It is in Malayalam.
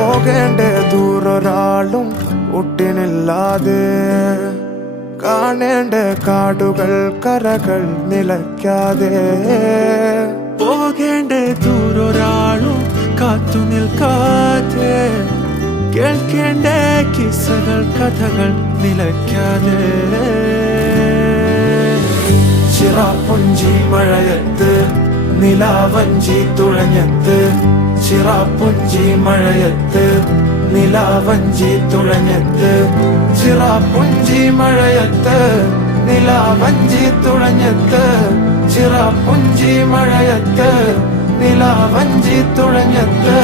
പോകേണ്ട ദൂരൊരാളും ഒട്ടിനില്ലാതെ, കാണേണ്ട കാടുകൾ കരകൾ നിലയ്ക്കാതെ, പോകേണ്ട ദൂരൊരാളും കാത്തു നിൽക്കാതെ, കേൾക്കേണ്ട കിസ്സകൾ കഥകൾ നിലയ്ക്കാതെ. ചിറാപ്പുഞ്ചി മഴയത്ത് നിലാവഞ്ചി തുഴഞ്ഞത്ത്, ചിറാപ്പുഞ്ചി മഴയത്ത് നിലാവഞ്ചി തുഴഞ്ഞത്ത്, ചിറാപ്പുഞ്ചി മഴയത്ത് നിലാവഞ്ചി തുഴഞ്ഞത്ത്, ചിറാപ്പുഞ്ചി മഴയത്ത് നിലാവഞ്ചി തുഴഞ്ഞത്ത്.